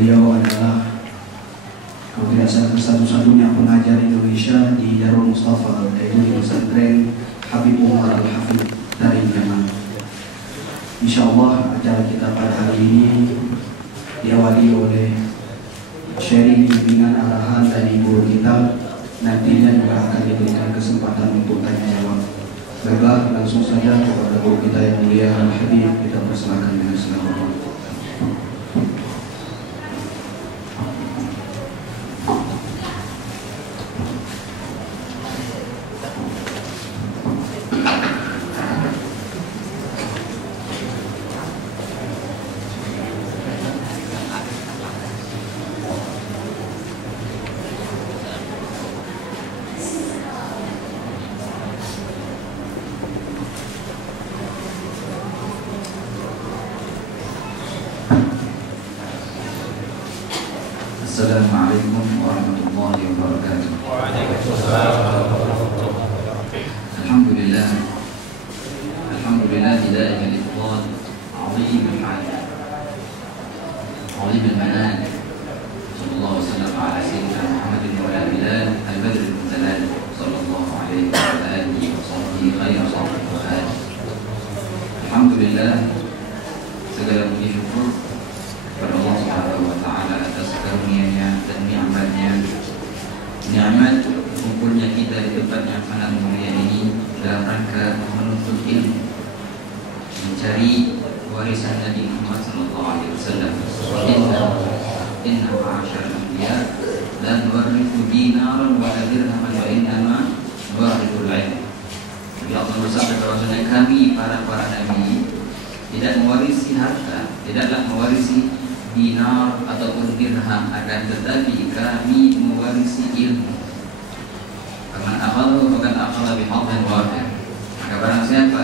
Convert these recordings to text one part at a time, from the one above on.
beliau adalah kalau tidak salah satu-satunya pengajar Indonesia di Darul Mustafa, yaitu di pesantren Habib Umar Al-Hafidh dari Yaman. Insyaallah acara kita pada hari ini diawali oleh sharing bimbingan arahan dari guru kita. Nantinya juga akan diberikan kesempatan untuk tanya jawab. Baiklah, langsung saja kepada guru kita yang mulia Al-Habib, kita persilakan dengan segala. Assalamualaikum warahmatullahi wabarakatuh. Waalaikumsalam warahmatullahi wabarakatuh. Alhamdulillah. Alhamdulillah hidayah al-ifdal azim al-hal azim al-manan. Sallallahu wasallam ala sayyidina Muhammadin wa ala bilal al-badr al-mutalal. Sallallahu alaihi wa alihi wa sahbihi khairu sahbihi wa alihi. Alhamdulillah, segala puji syukur kepada Allah Subhanahu wa taala atas karunia-Nya dan nikmat-Nya. Nikmat kumpulnya kita di tempat yang sangat mulia ini dalam rangka menuntut ilmu, mencari warisan Nabi Muhammad sallallahu alaihi wasallam. Inna ma'asyar anbiya dan warithu dinaran wa dirhaman wa innama warithul ilm. Ya Allah bersabda bahwasanya kami para nabi tidak mewarisi harta, tidaklah mewarisi dinar ataupun dirham, akan tetapi kami mewarisi ilmu. Faman akhadhahu faqad akhadha bihadhin wafir. Maka barang siapa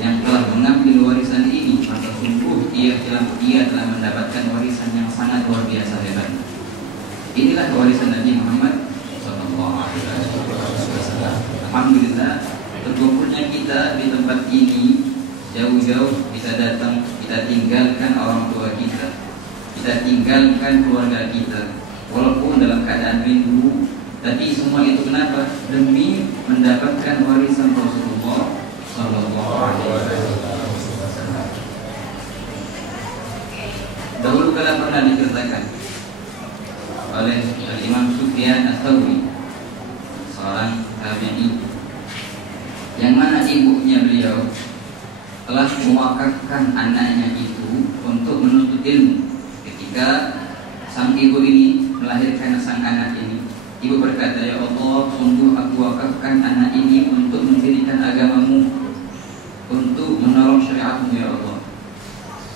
yang telah mengambil warisan ini, maka sungguh dia telah mendapatkan warisan yang sangat luar biasa hebat. Inilah warisan Nabi Muhammad sallallahu alaihi wasallam. Alhamdulillah, berkumpulnya kita di tempat ini, jauh-jauh kita datang, kita tinggalkan orang tua kita tinggalkan keluarga kita, walaupun dalam keadaan rindu, tapi semua itu kenapa? Demi mendapatkan warisan Rasulullah sallallahu alaihi wasallam. Dahulu kala pernah diceritakan oleh Imam Sufyan Ats-Tsauri, seorang tabi'i, yang mana ibunya beliau telah mewakafkan anaknya itu untuk menuntut ilmu. Ketika sang ibu ini melahirkan sang anak ini, ibu berkata, "Ya Allah, sungguh aku wakafkan anak ini untuk mendirikan agamamu, untuk menolong syariatmu ya Allah."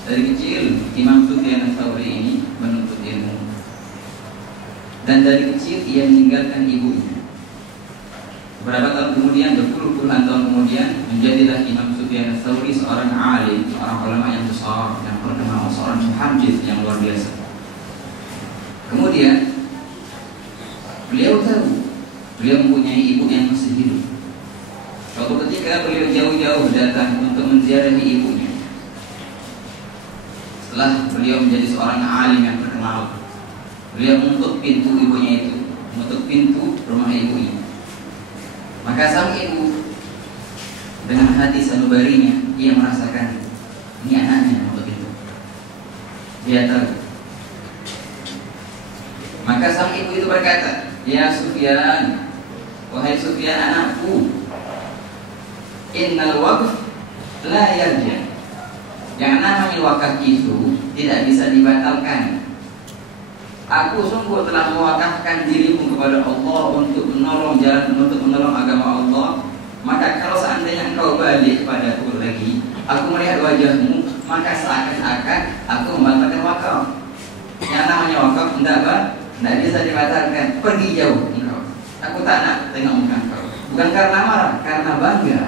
Dari kecil Imam Sufyan Ats-Tsauri ini menuntut ilmu, dan dari kecil ia meninggalkan ibunya. Beberapa tahun kemudian, berpuluh-puluhan tahun kemudian, menjadilah Imam Sufyan Ats-Tsauri seorang alim, seorang ulama yang besar, yang terkenal, seorang muhaddits yang luar biasa. Kemudian beliau tahu beliau mempunyai ibu yang masih hidup. Suatu ketika beliau jauh-jauh datang untuk menziarahi ibunya. Setelah beliau menjadi seorang alim yang terkenal, beliau mengetuk pintu ibunya itu, mengetuk pintu rumah ibunya. Maka sang ibu dengan hati sanubarinya, ia merasakan ini anaknya untuk itu. Dia tahu. Maka sang ibu itu berkata, "Ya Sufyan, wahai Sufyan anakku, innal waqf la yarja." Yang namanya wakaf itu tidak bisa dibatalkan. Aku sungguh telah mewakafkan dirimu kepada Allah untuk menolong agama Allah. Maka kalau seandainya engkau balik kepadaku lagi, aku melihat wajahmu, maka seakan-akan aku membatalkan wakaf. Yang namanya wakaf tidak bisa dibatalkan. Pergi jauh engkau. Aku tak nak tengok muka engkau. Bukan karena marah, karena bangga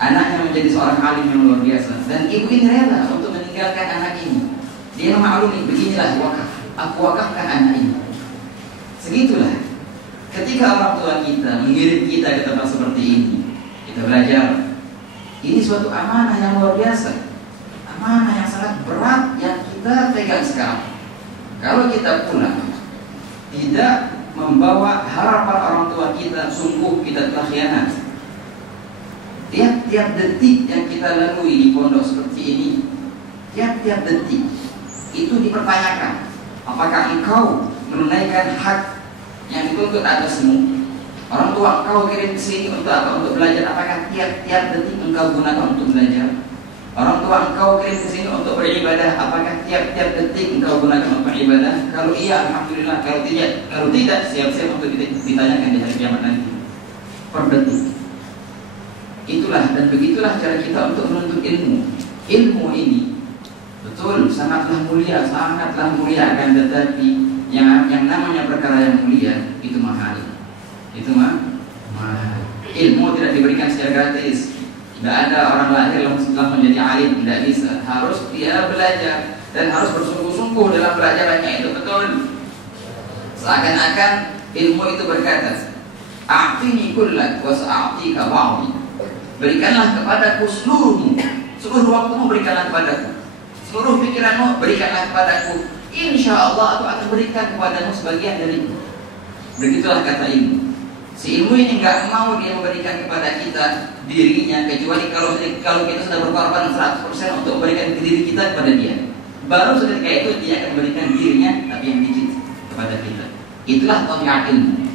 anaknya menjadi seorang alim yang luar biasa. Dan ibu ini rela untuk meninggalkan anak ini. Dia memaklumi, beginilah wakaf. Aku wakafkan anak ini. Segitulah ketika orang tua kita mengirim kita ke tempat seperti ini, kita belajar. Ini suatu amanah yang luar biasa, amanah yang sangat berat yang kita pegang sekarang. Kalau kita pulang tidak membawa harapan orang tua kita, sungguh kita telah khianat. Tiap-tiap detik yang kita lalui di pondok seperti ini, tiap-tiap detik itu dipertanyakan, apakah engkau menunaikan hak yang dituntut atasmu? Orang tua engkau kirim ke sini untuk apa? Untuk belajar. Apakah tiap-tiap detik engkau gunakan untuk belajar? Orang tua engkau kirim ke sini untuk beribadah. Apakah tiap-tiap detik engkau gunakan untuk beribadah? Kalau iya, alhamdulillah. Kalau tidak, siap-siap untuk ditanyakan di hari kiamat nanti. Per detik. Itulah dan begitulah cara kita untuk menuntut ilmu. Ilmu ini betul sangatlah mulia, akan tetapi yang namanya perkara yang mulia itu mahal. Itu mahal. Ilmu tidak diberikan secara gratis. Tidak ada orang lahir setelah menjadi alim, tidak bisa. Harus dia belajar dan harus bersungguh-sungguh dalam pelajarannya itu, betul. Seakan-akan ilmu itu berkata, "A'tini kullak wa sa'atika ba'di." Berikanlah kepadaku seluruhmu, seluruh waktumu berikanlah kepadaku, seluruh pikiranmu berikanlah kepadaku. Insya Allah aku akan berikan kepadamu sebagian darimu. Begitulah kata ilmu. Si ilmu ini nggak mau dia memberikan kepada kita dirinya, kecuali kalau kita sudah berkorban 100% untuk memberikan diri kita kepada dia. Baru seketika itu dia akan memberikan dirinya, tapi yang dikit kepada kita. Itulah tabiat ilmu.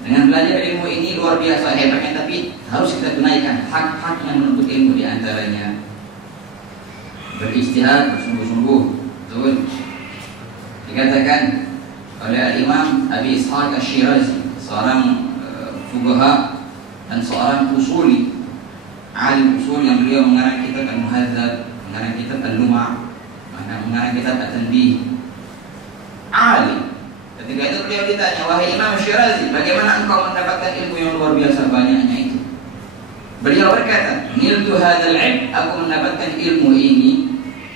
Dengan belajar ilmu ini luar biasa hebatnya, tapi harus kita tunaikan hak-hak yang menuntut ilmu, di antaranya beristihad, bersungguh-sungguh. Betul. Dikatakan oleh Imam Abi Ishaq Asy-Syirazi, seorang fuqaha dan seorang usuli, alim usul yang beliau mengarang kitab Al-Muhadzab, mengarang kitab Al-Lum'a, mengarang kitab At-Tanbih. Alim. Ketika itu beliau ditanya, "Wahai Imam Syirazi, bagaimana engkau mendapatkan ilmu yang luar biasa banyaknya itu?" Beliau berkata, "Niltu hadzal ilm," aku mendapatkan ilmu ini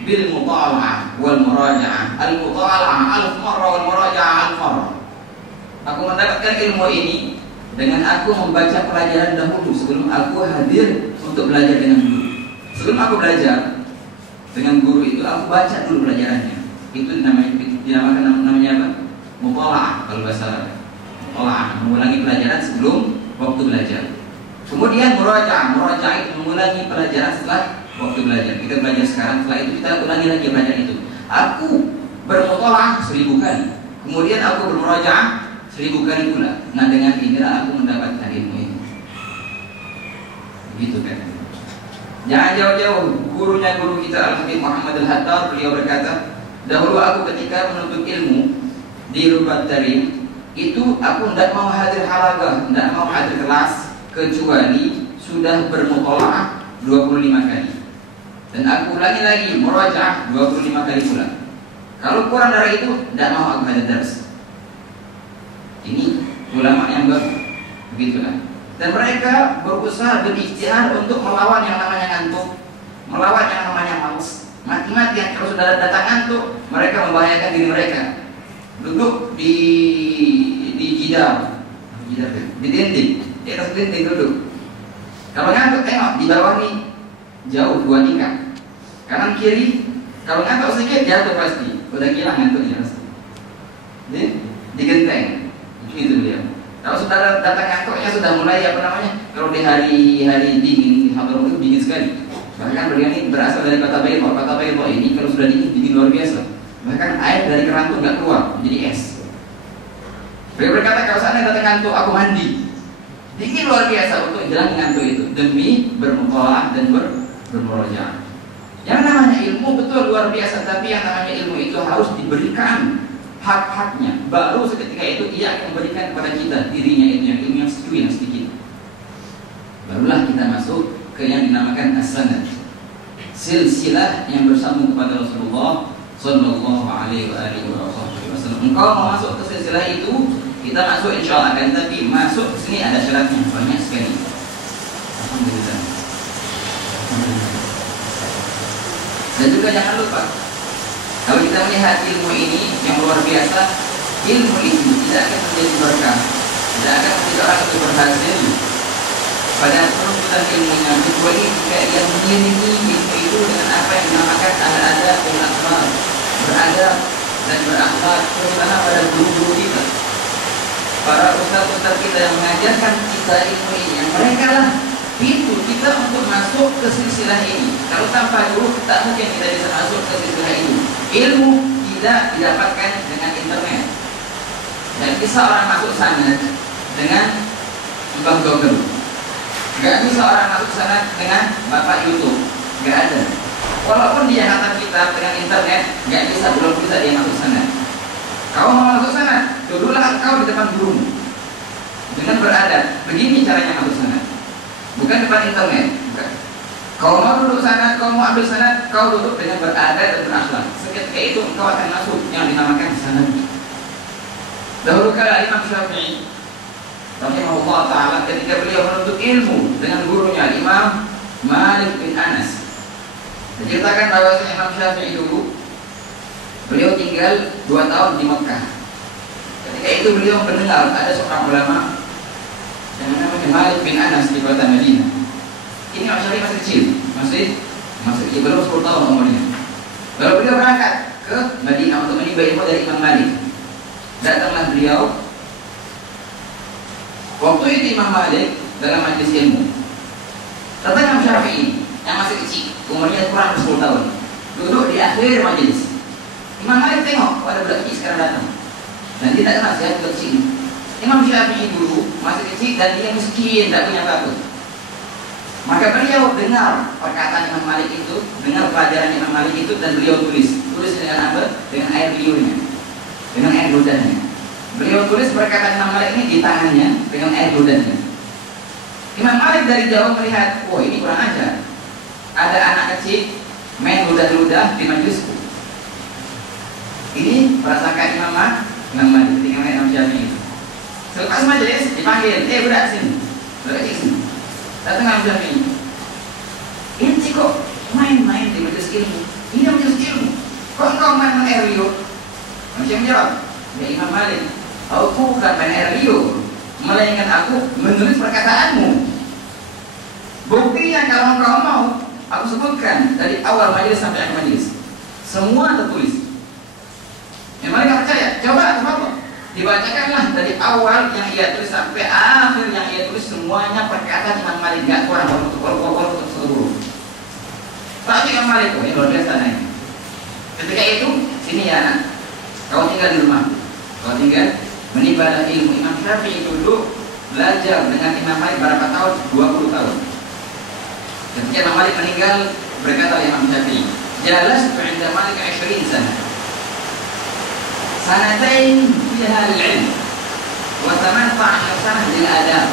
bil mutaala'ah wal muraja'ah. Al mutaala'ah alf marrah wal muraja'ah alf marrah. Aku mendapatkan ilmu ini dengan aku membaca pelajaran dahulu sebelum aku hadir untuk belajar dengan guru. Sebelum aku belajar dengan guru itu, aku baca dulu pelajarannya. Itu dinamakan namanya apa? Mutaala'ah kalau bahasa Arab. Mutaala'ah, mengulangi pelajaran sebelum waktu belajar. Kemudian muraja'ah itu mengulangi pelajaran setelah waktu belajar. Kita belajar sekarang, setelah itu kita ulangi lagi pelajaran itu. Aku bermutaala'ah 1000 kali. Kemudian aku bermuraja'ah 1000 kali pula. Nah, dengan inilah aku mendapatkan ilmu ini. Begitu kan? Jangan jauh-jauh. Guru kita Al-Habib Muhammad Al-Hattar, beliau berkata, dahulu aku ketika menuntut ilmu di Rubat Tarim itu aku tidak mau hadir halaqah, tidak mau hadir kelas, kecuali sudah bermutaala'ah 25 kali. Dan aku ulangi lagi muraja'ah 25 kali pula. Kalau kurang dari itu, tidak mau aku hadir dars. Ini ulama yang begitulah. Dan mereka berusaha berijtihad untuk melawan yang namanya ngantuk, melawan yang namanya malas. Mati-matian kalau sudah datang ngantuk, mereka membahayakan diri mereka. Duduk di jidar, di dinding, di atas dinding duduk. Kalau ngantuk tengok di bawah nih, jauh 2 tingkat, kanan kiri. Kalau ngantuk sedikit jatuh pasti, udah hilang ngantuknya pasti. Digenteng, itu dia. Kalau sudah datang ngantuknya sudah mulai kalau di hari dingin di Hadramaut itu dingin sekali. Bahkan beliau ini berasal dari kota Baydha. Kota Baydha ini kalau sudah dingin luar biasa. Bahkan air dari keran itu nggak keluar, jadi es. Beliau berkata, kalau sana datang ngantuk, aku mandi. Dingin luar biasa untuk hilang ngantuk itu demi bermutaala'ah dan bermuraja'ah. Yang namanya ilmu betul luar biasa, tapi yang namanya ilmu itu harus diberikan hak-haknya. Baru seketika itu ia akan memberikan kepada kita dirinya itu yang ilmu yang sedikit. Barulah kita masuk ke yang dinamakan as-sanad, silsilah yang bersambung kepada Rasulullah Sallallahu Alaihi Wasallam. Engkau mau masuk ke silsilah itu, kita masuk insya Allah akan. Tapi masuk ke sini ada syaratnya banyak sekali. Alhamdulillah. Dan juga jangan lupa, kalau kita melihat ilmu ini yang luar biasa, ilmu ini tidak akan menjadi berkah, tidak akan menjadi orang itu berhasil pada penuntutan ilmunya, kecuali jika dia mengiringi ilmu itu dengan apa yang dinamakan al-adab wal akhlaq, beradab dan berakhlak, terutama pada guru-guru kita, para ustaz-ustaz kita yang mengajarkan kita ilmu ini, yang mereka lah pintu kita untuk masuk ke silsilah ini. Kalau tanpa guru tak mungkin kita bisa masuk ke silsilah ini. Ilmu tidak didapatkan dengan internet. Dan bisa orang masuk sana dengan Mbah Google. Gak bisa orang masuk sana dengan Bapak YouTube. Gak ada. Walaupun dia kata kita dengan internet, gak bisa, belum bisa dia masuk sana. Kau mau masuk sana, duduklah kau di depan gurumu dengan beradab. Begini caranya masuk sana. Bukan depan internet. Bukan. Kau mau duduk sana, kau mau ambil sana, kau duduk dengan beradab dan berakhlak. Seketika itu kau akan masuk yang dinamakan sana. Dahulu kala Imam Syafi'i rahimahullah ta'ala ketika beliau menuntut ilmu dengan gurunya Imam Malik bin Anas, diceritakan bahwa Imam Syafi'i dulu beliau tinggal 2 tahun di Mekah. Ketika itu beliau mendengar ada seorang ulama yang namanya Malik bin Anas di kota Madinah. Ini Imam Syafi'i masih kecil, masih kecil, belum 10 tahun umurnya. Lalu beliau berangkat ke Madinah untuk menimba ilmu dari Imam Malik. Datanglah beliau. Waktu itu Imam Malik dalam majlis ilmu. Datang Imam Syafi'i yang masih kecil, umurnya kurang 10 tahun, duduk di akhir majlis. Imam Malik tengok, ada budak kecil sekarang datang, dan dia tak kenal siapa budak kecil. Imam Syafi'i dulu masih kecil dan dia miskin, tak punya apa-apa. Maka beliau dengar perkataan Imam Malik itu, dengar pelajaran Imam Malik itu, dan beliau tulis dengan apa? Dengan air liurnya, dengan air ludahnya. Beliau tulis perkataan Imam Malik ini di tangannya dengan air ludahnya. Imam Malik dari jauh melihat, wah ini kurang ajar. Ada anak kecil main ludah-ludah di majlisku. Ini perasaan Imam Malik ketika main Imam Syafi'i. Selepas majlis dipanggil, budak sini, budak kecil sini. Datang Imam Syafi'i. Ini kok main-main di majlis ilmu? Ini majlis ilmu. Kok engkau main air liur? Manusia menjawab, ya Imam Malik, aku bukan main air liur, melainkan aku menulis perkataanmu. Buktinya kalau engkau mau, aku sebutkan dari awal majelis sampai akhir majelis, semua tertulis. Yang Malik nggak percaya, coba apa? Dibacakanlah dari awal yang ia tulis sampai akhir yang ia tulis, semuanya perkataan Imam Malik, nggak kurang untuk seluruh. Tapi Imam Malik, ini luar biasa nih. Ketika itu, sini ya anak, kau tinggal di rumah, kau tinggal menimba ilmu. Imam Syafi'i dulu belajar dengan Imam Malik berapa tahun? 20 tahun. Ketika Imam Malik meninggal, berkata Imam Syafi'i, jalastu 'inda Malik 20 sana. Sanatain fiha al-'ilm wa 18 sana lil adab.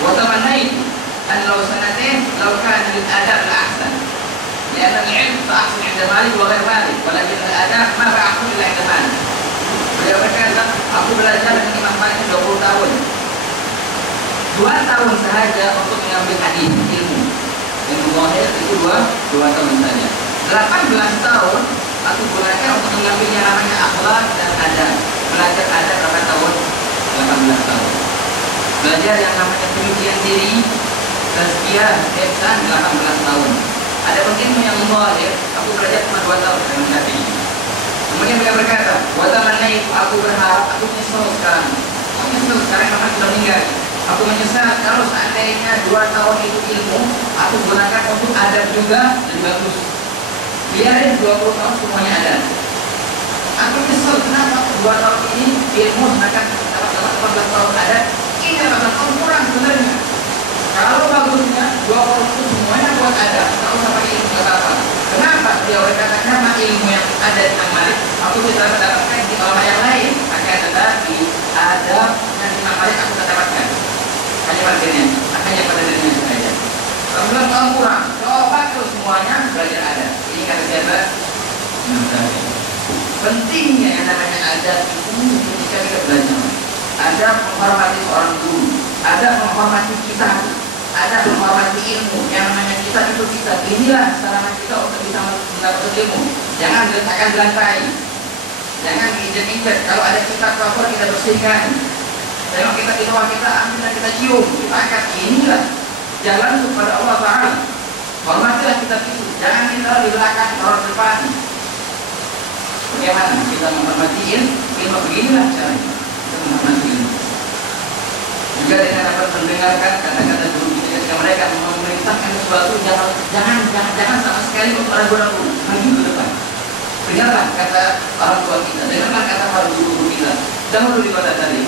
Wa tamannaitu an law sanatain law kana lil adab la ahsan. Lianna al-'ilm ta'akhud 'inda Malik wa ghayr Malik, walakin al-adab ma ta'akhud illa 'inda Malik. Beliau berkata, aku belajar dengan Imam Malik 20 tahun. 2 tahun sahaja untuk mengambil hadis ilmu. Ilmu zahir itu 2 tahun saja. 18 tahun aku gunakan untuk mengambil yang namanya akhlak dan adab. Belajar adab berapa tahun? 18 tahun. Belajar yang namanya penyucian diri, tazkiyah, ihsan 18 tahun. Ada ilmu yang zahir, aku belajar cuma 2 tahun dengan Syafi'i. Kemudian beliau berkata, watamannaitu, aku berharap, aku menyesal sekarang. Aku menyesal sekarang karena sudah meninggal. Aku menyesal kalau seandainya 2 tahun itu ilmu aku gunakan untuk adab juga lebih bagus. Biarin 20 tahun semuanya ada. Aku menyesal kenapa 2 tahun ini ilmu gunakan 18 tahun ada. Ini 18 tahun kurang sebenarnya. Kalau bagusnya 20 itu semuanya buat adab, tak usah pakai ilmu apa-apa. Kenapa? Dia berkata karena ilmu yang ada di Imam Malik aku bisa mendapatkan di orang yang lain, akan tetapi adab yang di Imam Malik aku tak dapatkan. Hanya pada dirinya saja. 19 tahun kurang. Coba tuh semuanya belajar adab. Ini kata siapa? Imam Syafi'i. Pentingnya yang namanya adab itu ketika kita belajar. Adab menghormati seorang guru. Adab menghormati kita. Adab menghormati ilmu. Yang namanya kita itu kita. Inilah sarana kita untuk bisa mendapatkan ilmu. Jangan diletakkan di lantai. Jangan diinjak-injak. Kalau ada kitab apa kita bersihkan. Tengok kita di bawah kita, ambil dan kita cium, kita angkat. Inilah jalan kepada Allah Ta'ala. Hormatilah kitab itu. Jangan kita di belakang, orang depan. bagaimana kita menghormati ilmu, beginilah caranya kita menghormati ilmu. Juga dengan dapat mendengarkan kata-kata guru kita ketika mereka memerintahkan sesuatu, jangan sama sekali ragu-ragu, maju ke depan. Dengarlah kata orang tua kita, dengarlah kata para guru kita. Dahulu di kota tadi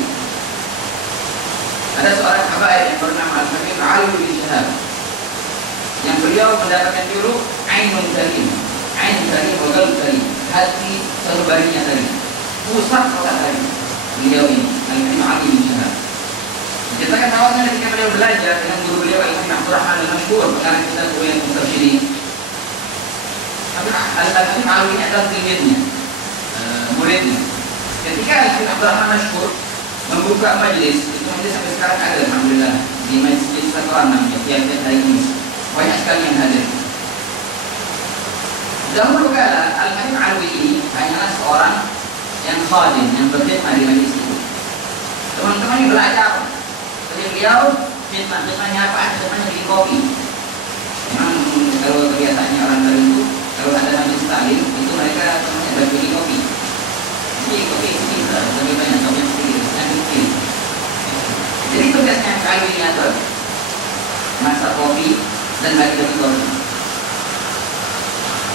ada seorang habaib yang bernama Al-Habib Ali bin Syahab, yang beliau mendapatkan juluk Ainun Karim, Ain Karim, Wagal Karim, hati terbarinya tadi, pusat kota tadi. Beliau ini Al-Habib Ali bin Syahab. Kita kan awalnya ketika beliau belajar dengan guru beliau Al-Habib Abdurrahman Al-Mashhur, pengarang kitab Buyan Mustasyidin. Al-Habib Ali ini adalah tilmidnya, muridnya. Ketika Al-Habib Abdurrahman Al-Mashhur membuka majelis, itu majelis sampai sekarang ada, alhamdulillah, di Masjid Sakoranam, tiap-tiap hari ini banyak sekali yang hadir. Dahulu kala Al-Habib Alwi ini hanyalah seorang yang khadim, yang berkhidmah di majelis itu. Teman-teman yang belajar dari beliau, khidmahnya apa? Khidmahnya bikin kopi. Memang kalau kebiasaannya orang dari itu, kalau ada majelis taklim itu mereka temannya bagi kopi. Jadi kopi ini lebih banyak kopi sedikit, yang kecil. Jadi tugasnya Alwi ini adalah masak kopi dan bagi-bagi kopi.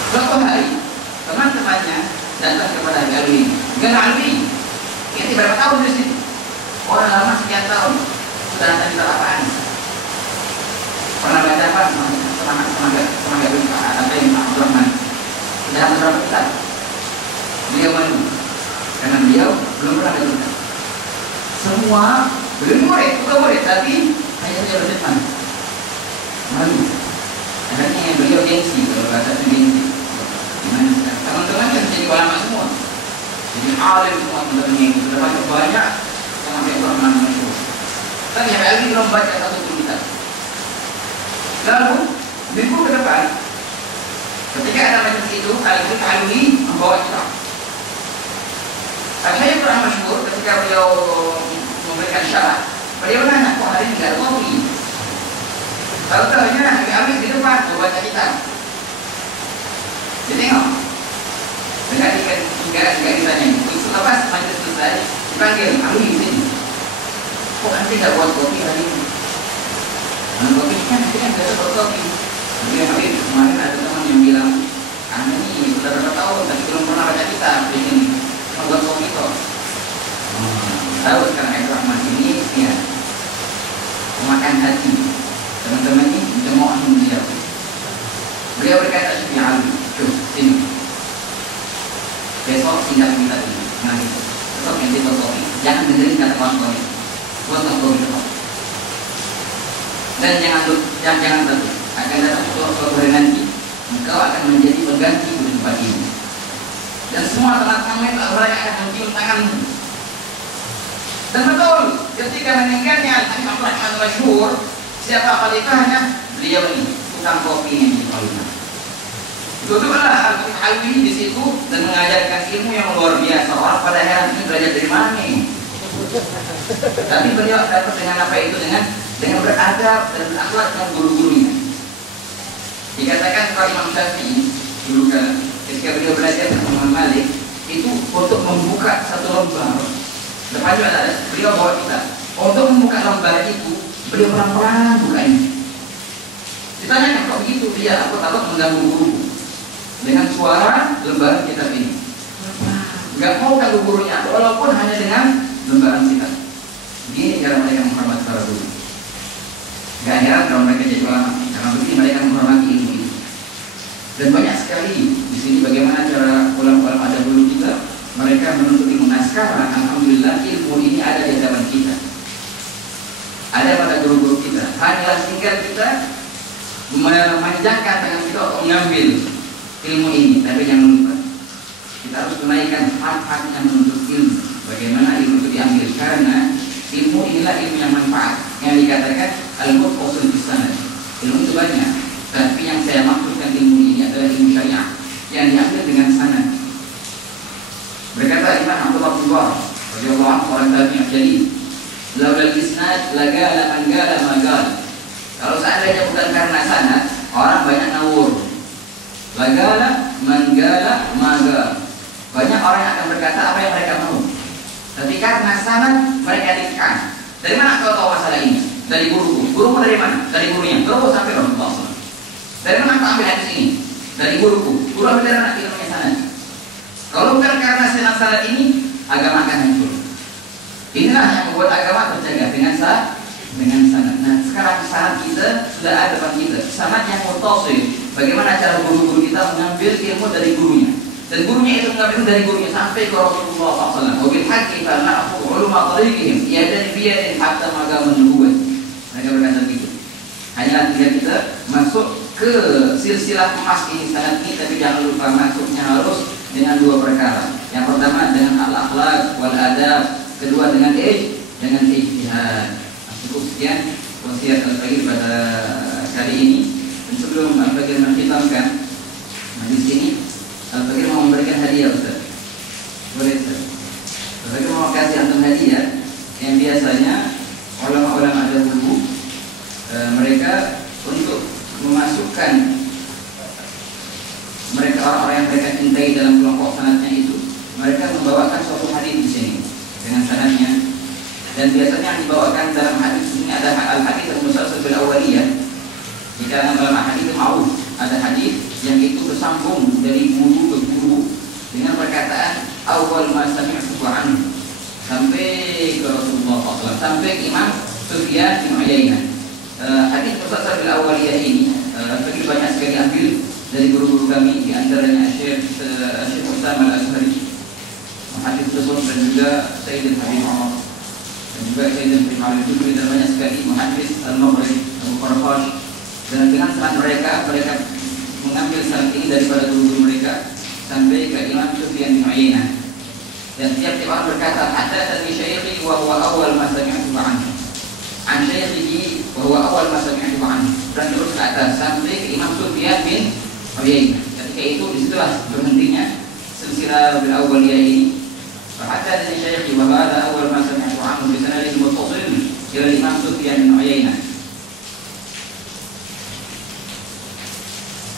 Suatu hari teman-temannya datang kepada Alwi. Gana Alwi, ini berapa tahun di sini? Orang lama sekian tahun sudah datang di apaan? Pernah baca apa? Semangat apa yang Pak Abdurrahman? Sudah datang berapa kitab? Beliau malu karena beliau belum pernah baca. Semua belum murid, bukan murid, tapi hanya saja berkhidmat. Malu. Akhirnya yang beliau gengsi, kalau bahasa gengsi. Gimana sekarang? Teman-teman yang jadi ulama semua, jadi alim semua teman-teman yang sudah baca banyak sampai Abdurrahman Masyhur. Tapi Habib Ali belum baca satu pun kitab. Lalu minggu ke depan, ketika ada majelis itu, Al-Habib Ali membawa kitab. Al-Habib Abdurrahman Masyhur ketika beliau memberikan syarat, beliau nanya, kok hari ini tidak ada kopi? Tahu-tahunya Habib Ali di depan membaca kitab. Jadi tengok, enggak ditanya. Selepas majelis selesai, dipanggil, Ali di sini. Kok nanti nggak buat kopi hari ini? Nah, kopi kan nanti kan nggak ada buat kopi. Jadi Habib, kemarin ada teman yang bilang, ini sudah berapa tahun tapi belum pernah baca kitab di sini. Mau buat kopi kok. Tahu sekarang Abdurrahman ini ya memakan hati teman-teman ini mencemoh beliau. Beliau berkata Syekh Ali, sini. Besok tinggal kita ini, nanti. Besok nanti buat kopi. Jangan dengerin kata kawan-kawan. Buat kopi besok. Dan jangan tentu akan datang suatu hari nanti, engkau akan menjadi pengganti di tempat ini. Dan semua teman-teman mereka akan mencium tanganmu. Dan betul, ketika meninggalnya Al-Habib Abdurrahman Masyhur, siapa khalifahnya? Beliau ini, tukang kopi yang di khalifah. Duduklah Al-Habib Ali di situ dan mengajarkan ilmu yang luar biasa. Orang pada heran, ini belajar dari mana nih? Tapi beliau dapat dengan apa itu? Dengan beradab dan berakhlak dengan guru-gurunya. Dikatakan kalau Imam Syafi'i dulu kan, ketika beliau belajar dengan Imam Malik, itu untuk membuka satu lembar. Depannya ada beliau bawa kita. Untuk membuka lembar itu, beliau pelan-pelan bukanya. Ditanyakan kok begitu? Dia aku takut mengganggu guru. Dengan suara lembaran kitab ini, nggak mau ganggu gurunya, walaupun hanya dengan lembaran kitab. Begini cara mereka menghormati para guru. Gak heran kalau mereka jadi ulama, karena begini mereka menghormati ilmu ini. Dan banyak sekali di sini bagaimana cara ulama-ulama ada dulu kita, mereka menuntut ilmu. Nah sekarang, alhamdulillah ilmu ini ada di hadapan kita, ada pada guru-guru kita. Hanyalah tinggal kita memanjangkan tangan kita untuk mengambil ilmu ini, tapi jangan lupa kita harus tunaikan hak-hak yang menuntut ilmu. Bagaimana ilmu itu diambil? Karena ilmu inilah ilmu yang manfaat, yang dikatakan al-mutqasul bisanad. Ilmu itu banyak, tapi yang saya maksudkan ilmu ini adalah ilmu syariah yang diambil dengan sanad. Berkata Imam Abdullah radhiyallahu anhu, orang tabi'in jadi laulal isnad lagala anggala magal. Kalau seandainya bukan karena sanad, orang banyak ngawur. Lagala, manggala, maga. Banyak orang yang akan berkata apa yang mereka mau. Tapi karena sanad mereka ditekan. Dari mana kau tahu masalah ini? Dari guruku. Gurumu dari mana? Dari gurunya. Guru sampai Rasulullah SAW. Dari mana kau ambil hadis ini? Dari guruku. Guru ambil dari mana? Ilmunya sanad. Kalau bukan karena sanad ini, agama akan hancur. Inilah yang membuat agama terjaga dengan sanad. Nah, sekarang sanad kita sudah ada depan kita. Sanad yang muttasil. Bagaimana cara guru-guru kita mengambil ilmu dari gurunya? Dan gurunya itu mengambil dari gurunya sampai ke Rasulullah SAW. Wabil haqqi fa na'khudhu 'uluma tariqihim yadan biyadin hatta maqam an-nubuwwah. Mereka berkata begitu. Hanya tinggal kita masuk ke silsilah emas ini sanad ini, tapi jangan lupa masuknya harus dengan dua perkara. Yang pertama dengan al-akhlaq wal adab, kedua dengan ijtihad. Cukup sekian wasiat Al-Faqih pada kali ini. Dan sebelum Al-Faqih menghitamkan hadis ini, Al-Faqih mau memberikan hadiah, Ustaz. Boleh, Ustaz? Al-Faqih mau kasih antum hadiah yang biasanya ulama-ulama dahulu mereka untuk memasukkan mereka orang-orang yang mereka cintai dalam kelompok sanadnya itu, mereka membawakan suatu hadis di sini dengan sanadnya. Dan biasanya yang dibawakan dalam hadis ini ada al-hadis al-musalsal bil awwaliyah. Jika dalam hadis itu ma'ruf, ada hadis yang itu bersambung dari guru ke guru dengan perkataan awal ma sami'tu anhu sampai ke Rasulullah SAW, sampai ke Imam Sufyan bin Uyainah. Hadis musalsal bil awwaliyah ini begitu banyak sekali ambil dari guru-guru kami, di antaranya Syekh Utsama Al-Azhari, hadis tersebut, dan juga Sayyid Habib Umar, dan juga Sayyid Habib Al-Jubri, dan banyak sekali muhaddis Al-Maghribi, Abu Farfash. Dan dengan sanad mereka mengambil sanad ini daripada guru-guru mereka sampai ke Imam Sufyan bin Uyainah. Dan tiap-tiap orang berkata, hadatsani syaikhi wa huwa awwal ma sami'tu anhu. An syaikhi wa huwa awwal ma sami'tu anhu. Dan terus ke atas sampai ke Imam Sufyan bin Uyainah. Ketika itu disitulah berhentinya silsilah bil awwaliyah ini. Hadatsani syaikhi wa hadha awwal ma sami'tu anhu bi sanadin muttasil ila Imam Sufyan bin Uyainah.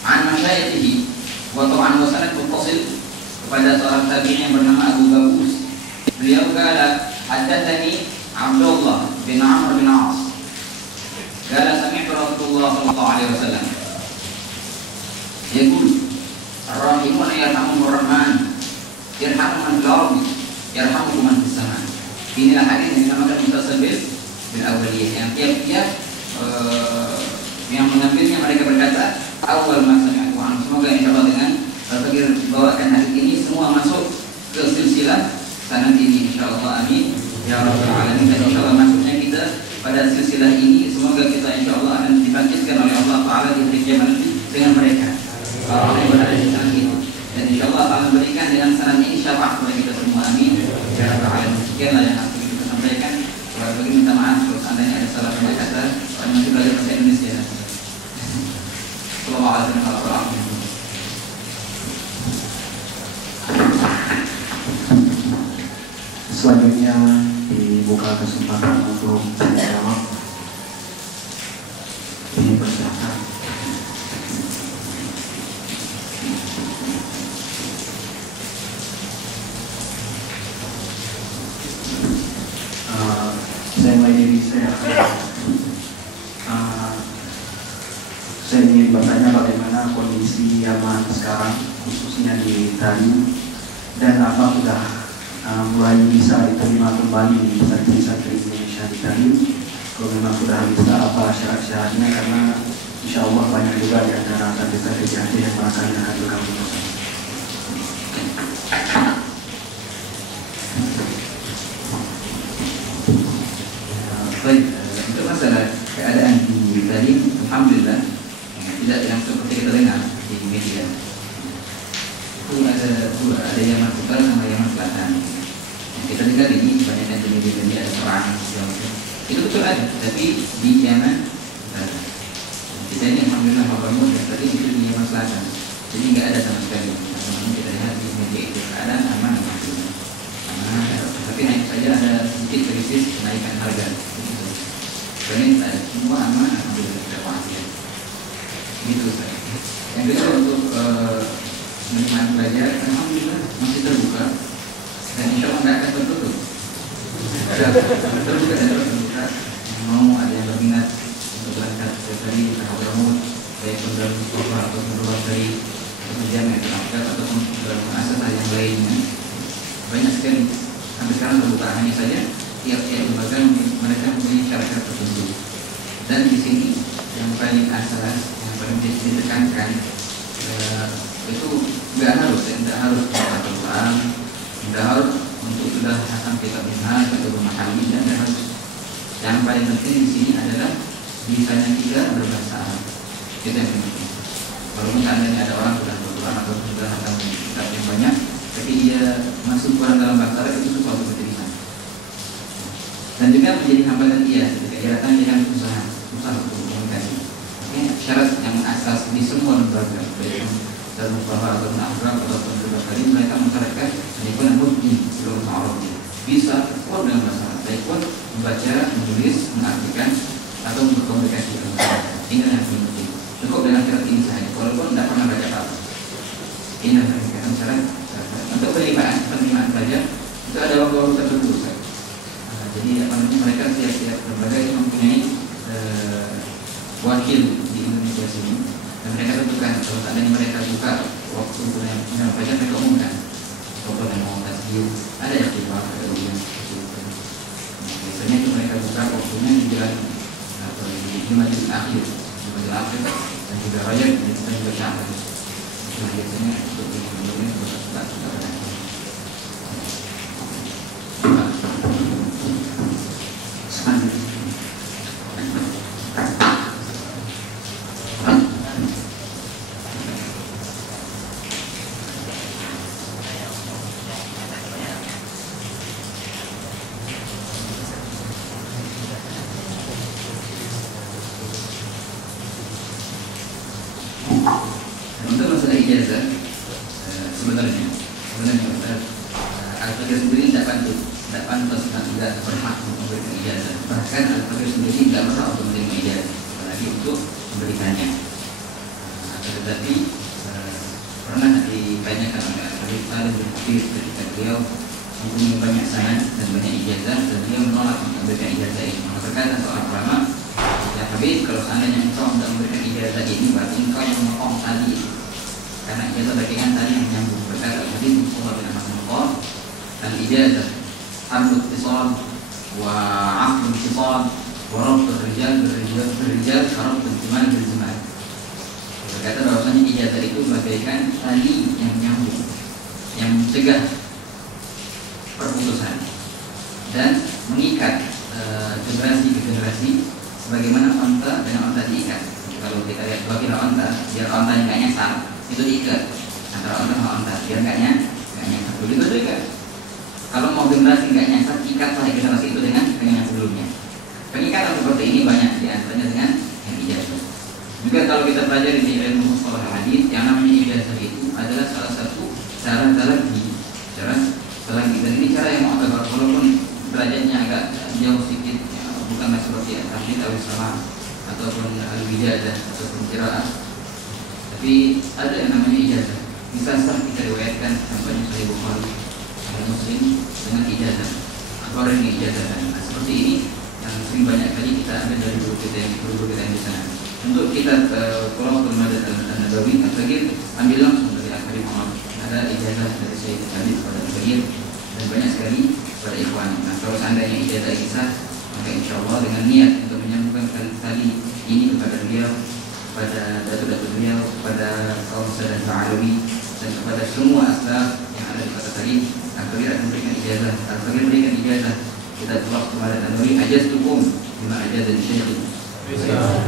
An masyaikhihi wa ta'an wa sanad muttasil kepada seorang tabi'in yang bernama Abu Babus. Beliau kata, haddatsani Abdullah bin Amr bin As. Kata sami'tu Rasulullah sallallahu alaihi wasallam yaqul ar-rahimuna yarhamuhumur rahman yarhamu man fil ardi yarhamukum man fis sama. Inilah hadis yang dinamakan muttasil bil awwaliyah, yang tiap-tiap yang mengambilnya mereka berkata awal masa yang aku. Semoga insyaallah dengan Al-Faqih bawakan hadis ini semua masuk ke silsilah sanad ini insyaallah, amin ya rabbal alamin. Dan insyaallah masuknya kita pada silsilah ini, semoga kita insyaallah akan dibangkitkan oleh Allah Taala di hari kiamat dengan mereka orang yang berada di sana itu. Dan insyaallah akan memberikan dengan sanad ini syafaat kepada kita semua, amin ya rabbal alamin. Sekianlah yang harus kita sampaikan. Al-Faqih minta maaf kalau seandainya ada salah kata, orang masih belajar bahasa Indonesia. Selanjutnya dibuka kesempatan untuk jawab. Ini persilakan. Saya mulai dari saya. Saya ingin bertanya bagaimana kondisi Yaman sekarang, khususnya di Tari, dan apa sudah mulai bisa diterima kembali di santri-santri Indonesia di Tari. Kalau memang sudah bisa, apa syarat-syaratnya, karena insya Allah banyak juga di antara santri-santri yang barangkali akan bergabung. Baik, untuk masalah keadaan di Tari, alhamdulillah tidak yang seperti kita dengar di media. Itu ada Yaman Utara sama Yaman Selatan. Kita dengar ini banyak yang di media ada perang, itu betul ada, tapi di Yaman Utara. Kita ini alhamdulillah maklum, dan tadi itu di Yaman Selatan. Jadi nggak ada sama sekali. Teman-teman kita lihat di media itu keadaan aman, alhamdulillah. Tapi hanya saja ada sedikit krisis kenaikan harga. Ini semua aman, alhamdulillah kita pahami. Gitu saya. Yang kedua untuk menikmati belajar, alhamdulillah masih terbuka. Terus juga ada kita yang mau ada yang berminat untuk berangkat dari Hadramaut, baik program sekolah atau program dari kemudian yang terangkat ataupun muasasah yang lainnya. Banyak sekali sampai sekarang terbuka, hanya saja tiap-tiap lembaga mereka mempunyai syarat tertentu. Dan di sini yang paling asas, yang paling ditekankan itu tidak harus baca Quran, tidak harus untuk sudah hatam kitab minhaj atau memahami, dan tidak harus. Yang paling penting di sini adalah bisanya tidak berbahasa Arab. Itu yang penting. Kalau misalnya ada orang sudah berquran atau sudah hatam kitab yang banyak, tapi dia masuk Quran dalam bahasa Arab, itu susah untuk bisa. Dan juga menjadi hambatan dia ketika dia datang dengan susah untuk komunikasi. Syarat yang asas di semua lembaga, baik dalam mufahalah atau nafrah atau beberapa kali mereka mensyaratkan menikah mungkin belum Arab bisa kuat dengan bahasa Arab, baik kuat membaca, menulis, mengartikan atau berkomunikasi dengan masyarakat. Ini yang penting. Cukup dengan syarat ini saja, walaupun tidak pernah baca apa. Ini yang penting syarat. Untuk penerimaan saja itu ada waktu tertentu. Jadi mereka tiap-tiap lembaga itu mempunyai wakil di Indonesia sini, dan mereka tentukan kalau seandainya mereka buka waktu yang baca, mereka umumkan contoh yang mau tasbih ada yang dibuat ada ujian. Biasanya itu mereka buka waktunya di jalan atau di majelis akhir, dan juga raya dan juga syahrul. Itu biasanya untuk di buka untuk masalah ijazah, sebenarnya Al-Faqih sendiri tidak pantas dan tidak berhak untuk memberikan ijazah. Bahkan Al-Faqih sendiri tidak berhak untuk menerima ijazah, apalagi untuk memberikannya. Tetapi pernah ditanyakan oleh Al-Faqih Salim bin Hafiz ketika beliau mempunyai banyak sanad dan banyak ijazah, dan dia menolak untuk memberikan ijazah ini. Maka berkata seorang ulama, ya Habib, kalau seandainya engkau tidak memberikan ijazah ini, berarti engkau memotong tali, karena ijazah bagian tali yang menyambung. Berkata Habib Mustafa bin Ahmad Muqad, al-ijazah hamdul tisal wa aqdul tisal wa rabtul rijal berrijal karabtul jimal berjimal. Berkata bahwasanya ijazah itu bagaikan tali yang menyambung, yang mencegah perputusan dan mengikat generasi ke generasi, sebagaimana onta dengan onta diikat. Kalau kita lihat bila onta, biar ontanya nggak nyasar, itu diikat antara onta sama onta, biar nggak nyasar. Begitu juga kalau mau generasi nggak nyasar, ikatlah generasi itu dengan yang sebelumnya. Pengikatan seperti ini banyak diantaranya dengan yang ijazah. Juga kalau kita pelajari di ilmu mustalah hadis, yang namanya ijazah itu adalah salah satu cara talaqi, dan ini cara yang mu'tabar, walaupun derajatnya agak jauh sedikit, bukanlah seperti tahqiq atau salam ataupun al-wijazah ataupun qiraah, tapi ada yang namanya ijazah. Bisa sah kita riwayatkan contohnya Sahih Bukhari, Sahih Muslim dengan ijazah, atau dengan ijazah. Nah, seperti ini yang sering banyak kali kita ambil dari guru kita yang di sana. Untuk kita Qur'anul Madad An-Nabawi Al-Faqih ambil langsung dari Al-Karim Muhammad. Ada ijazah dari Sayyid Habib pada Al-Faqih dan banyak sekali pada ikhwan. Nah, kalau seandainya ijazah sah, maka insya Allah dengan niat untuk menyambungkan tali ini kepada beliau, kepada datuk-datuk beliau, kepada kaum sahabat Alawi, dan kepada semua asbab yang ada di kota tadi, Al-Faqih akan memberikan ijazah. Al-Faqih memberikan ijazah. Kita telah kepada An-Nabawi, ajaztukum bima ajazah di syekh. Insyaallah,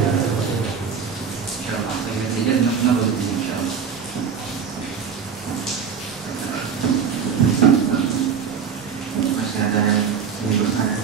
saya saja nak begitu insyaallah. Masih ada yang ingin bertanya?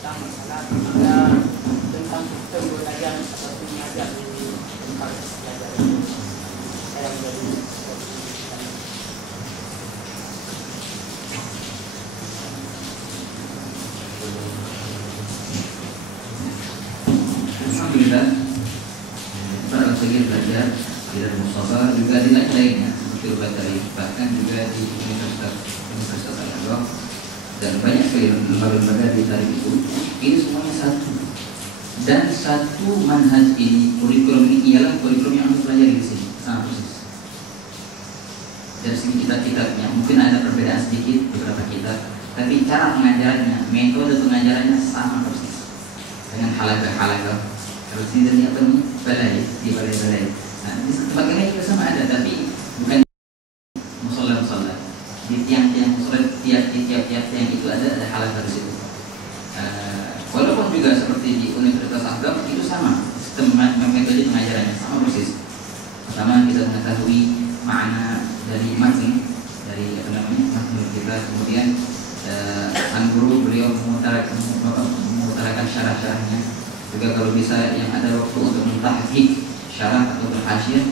Tentang masalah kita adalah segi belajar di Mustafa juga di lain-lainnya seperti Al-Badari, bahkan juga di Universitas Al-Azhar dan banyak sekali lembaga-lembaga di tadi itu. Ini semuanya satu dan satu manhaj ini, kurikulum ini ialah kurikulum yang Anda pelajari di sini sama persis. Dari segi kitab-kitabnya mungkin ada perbedaan sedikit beberapa kitab, tapi cara pengajarannya, metode pengajarannya sama persis dengan halaqah. Kalau sini dari apa nih? Balai. Nah, di tempat ini juga sama ada, tapi bukan musola. Di tiang-tiang musola, tiap-tiap tiang itu ada halaqah di situ. Walaupun juga seperti di Universitas Al-Azhar itu sama, sistem metode pengajarannya sama persis. Pertama kita mengetahui makna dari matn, dari matn kita, kemudian sang guru beliau mengutarakan syarah-syarahnya. Juga kalau bisa yang ada waktu untuk mentahqiq syarah atau berhasyiah,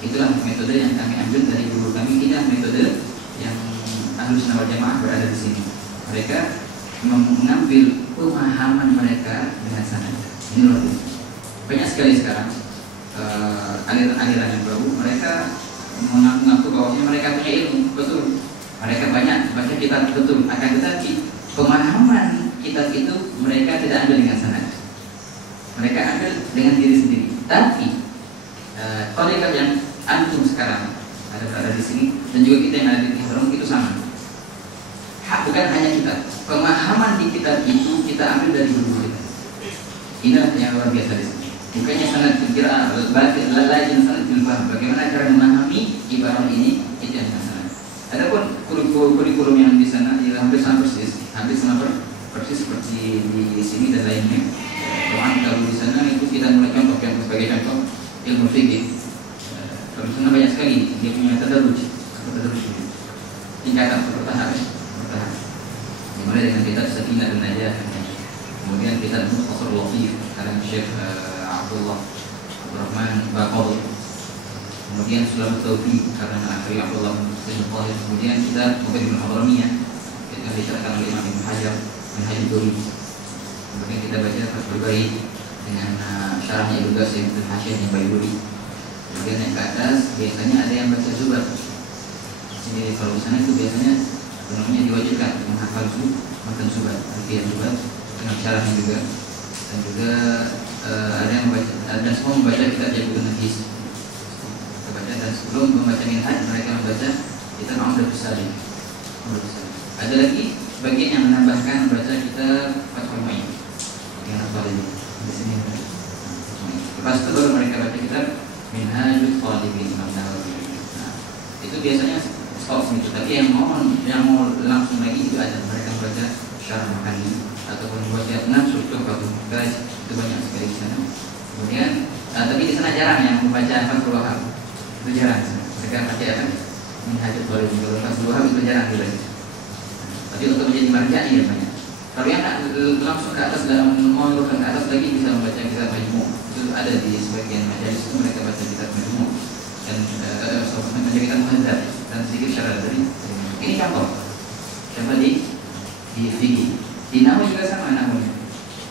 itulah metode yang kami ambil dari guru kami. Ini metode yang Ahlus Sunnah wal Jamaah berada di sini. Mereka mengambil pemahaman mereka dengan sanad. Ini luar biasa. Banyak sekali sekarang aliran-aliran yang baru, mereka mengaku bahwasanya mereka punya ilmu, betul. Mereka banyak baca kitab, betul. Akan tetapi pemahaman kitab itu mereka tidak ambil dengan sanad. Mereka ambil dengan diri sendiri. Tapi thariqah yang antum sekarang ada di sini dan juga kita yang ada di Haram itu sama. Bukan hanya kita, pemahaman di kitab itu kita ambil dari guru kita. Inilah yang luar biasa di sini. Bukannya sanad kira lain sanad bilfaham. Bagaimana cara memahami ibarat ini, itu yang sanad. Adapun kurikulum yang di sana hampir sama persis seperti di sini dan lainnya. Kalau di sana itu kita mulai contoh sebagai contoh ilmu fikih. Kalau di sana banyak sekali dia punya tadarruj tingkatan bertahap. Dimulai dengan kitab Sakinah dan Najah, kemudian kitab Mukhtasar Latif karya Syekh Abdurrahman Baqir, kemudian Sulam Taufiq karya Al-Akhiri Abdullah bin Tahir, kemudian kitab Muqaddimah Al-Hadramiyah yang diceritakan oleh Imam Ibnu Hajar bin Hajar. Kemudian kita baca Fathul Bari dengan syarahnya juga Syekh bin Hashim yang Bayruri. Kemudian yang ke atas biasanya ada yang baca Zubat. Jadi kalau di sana itu biasanya namanya diwajibkan menghafal matan Zubat, artinya Zubat dengan syarahnya juga. Dan juga ada yang membaca, dan semua membaca kitab Jabul Nafis. Membaca dan sebelum membaca Minhaj mereka membaca kitab Umdatus Salik. Ada lagi bagian yang menambahkan membaca kitab Fathul Mu'in. Yang apa lagi? Di sini. Lepas itu baru mereka baca kitab Minhajul Talibin Imam Nawawi. Nah, itu biasanya stop gitu. Tapi yang mau langsung lagi juga ada. Mereka membaca Syarah Makani ataupun membaca Nasrul Tuhfatul Muhtaj. Itu banyak sekali di sana. Kemudian tapi di sana jarang yang membaca Fathul Wahhab. Itu jarang. Mereka baca apa? Minhajul Talibin. Kalau Fathul Wahhab itu jarang dibaca. Tapi untuk menjadi marja'i ya banyak. Kalau yang langsung ke atas dan mau ke atas lagi bisa membaca kitab Majmu'. Itu ada di sebagian majelis itu mereka baca kitab Majmu' dan membaca kitab Muhadzab dan sedikit syarah dari. Ini contoh. Coba di fikih. Di nahwu juga sama nahwunya.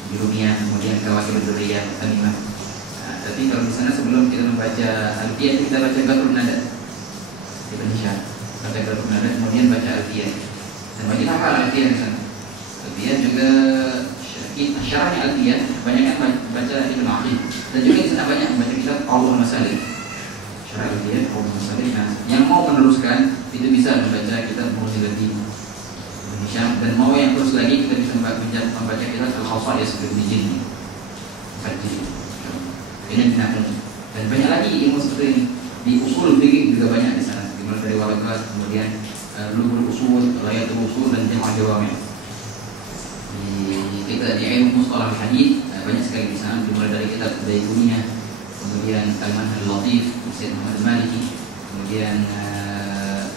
Di Rumiyah, kemudian Kawakib Dzurriyah, Tanimah. Tapi kalau di sana sebelum kita membaca Alfiyah kita baca Gharul Nada. Di Indonesia baca Gharul Nada kemudian baca Alfiyah. Dan bagi hafal Alfiyah di sana. Alfiyah juga syarahnya Alfiyah banyak kan baca Ibnu Aqil dan juga di sana banyak membaca kitab Qaulul Masalih. Syarah Alfiyah Qaulul Masalih. Nah, yang mau meneruskan itu bisa membaca kitab Mu'tazilatin Indonesia dan mau yang terus lagi kita bisa membaca kitab Al-Khawfa'is bin Jinn. Ini benar. Dan banyak lagi ilmu seperti ini. Di usul fikih juga banyak di sana. Dimulai dari walagat kemudian Lughul Usul, Ghayatul Usul dan Jama' Jawami'. Kita di ilmu mustalah hadis banyak sekali di sana dimulai dari kitab Bayruniyah, kemudian Al-Manhaj Latif Syekh Muhammad Maliki, kemudian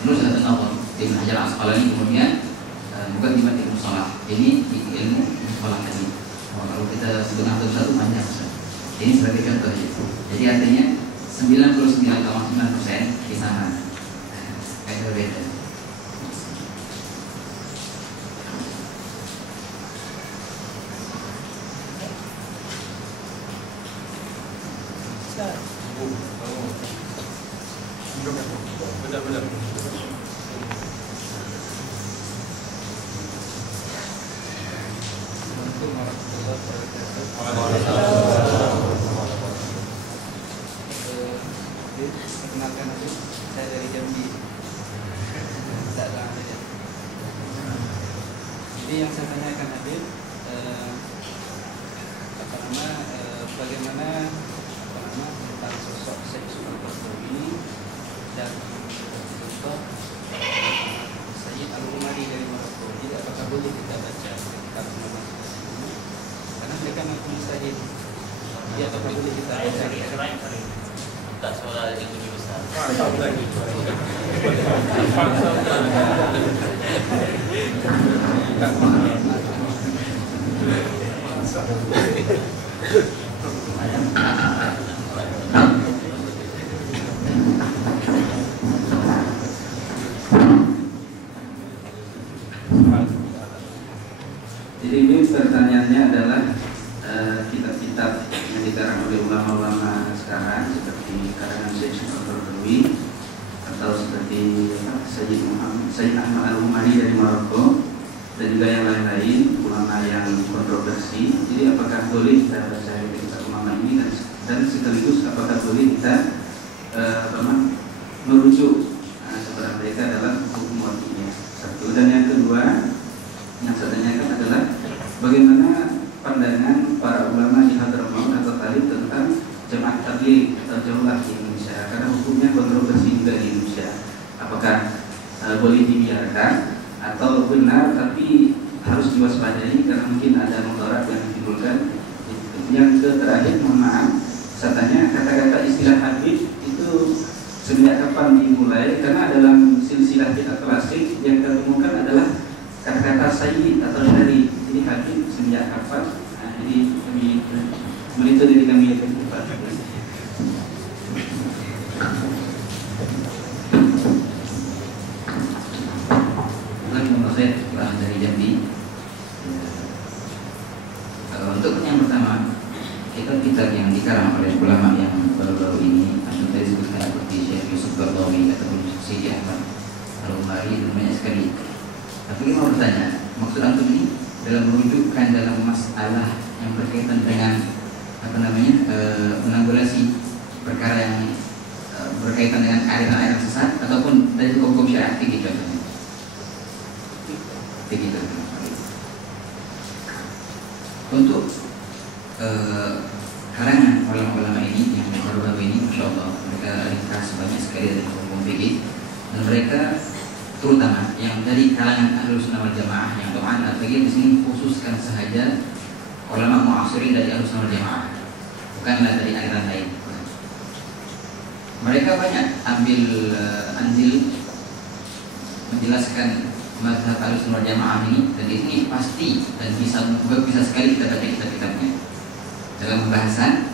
Nuzhat an-Nadhar Ibnu Hajar Al-Asqalani, kemudian Muqaddimah Ibnu Salah. Ini di ilmu mustalah hadis. Kalau kita sebutkan satu banyak. Ini sebagai contoh. Jadi artinya 99,9% di sana. Kayak berbeda. Benar-benar. Perkenalkan aku, saya dari Jambi. Jadi yang saya tanyakan Habib, bagaimana tentang sosok Syekh Sultan ini dan contoh Sayyid Al-Umari dari Maroko. Jadi apakah boleh kita baca kitab nama ini? Karena mereka mengaku mustahil. Jadi apakah boleh kita baca? Tak suara yang lebih besar. Jadi ini pertanyaannya adalah kitab-kitab yang dikarang oleh ulama-ulama sekarang seperti karangan Syekh Al-Qaradawi atau seperti Sayyid Ahmad Al-Umari dari Maroko dan juga yang lain-lain ulama yang kontroversi. Jadi apakah boleh kita baca kitab ulama ini dan sekaligus apakah boleh kita merujuk kepada mereka dalam hukum wakilnya? Satu. Dan yang kedua yang saya tanyakan adalah bagaimana pandangan para ulama di Hadramaut atau Talib tentang jemaah tabligh atau jaulah di Indonesia, karena hukumnya kontroversi juga di Indonesia. Apakah boleh dibiarkan atau benar tapi harus diwaspadai karena mungkin ada mudarat yang ditimbulkan. Yang terakhir, mohon maaf, saya tanya kata-kata istilah Habib itu sejak kapan dimulai? Karena dalam silsilah kitab klasik yang kita temukan adalah kata-kata Sayyid atau Syarif. Jadi Habib sejak kapan? Nah, jadi kami monitor diri kami yang keempat. Saya pulang dari Jambi. Untuk yang pertama, kitab-kitab yang dikarang oleh ulama yang baru-baru ini, yang tadi disebutkan seperti Syekh Yusuf Qaradawi ataupun Syekh Ahmad Al-Umari, banyak sekali. Tapi kita mau bertanya, maksud antum ini dalam merujukkan dalam masalah yang berkaitan dengan menanggulangi perkara yang berkaitan dengan aliran-aliran sesat ataupun dari hukum syariat gitu contohnya. Begitu. Untuk karangan ulama-ulama ini yang baru-baru ini, masya Allah, mereka ringkas banyak sekali dari hukum fikih dan mereka terutama yang dari kalangan Ahlus Sunnah wal Jamaah yang doa al-fikih di sini khususkan sahaja ulama mu'asirin dari Ahlus Sunnah wal Jamaah, bukanlah dari aliran lain. Mereka banyak ambil andil menjelaskan mazhab Ahlus Sunnah wal Jamaah ini, dan di sini pasti dan bisa sekali kita baca kitab-kitabnya dalam pembahasan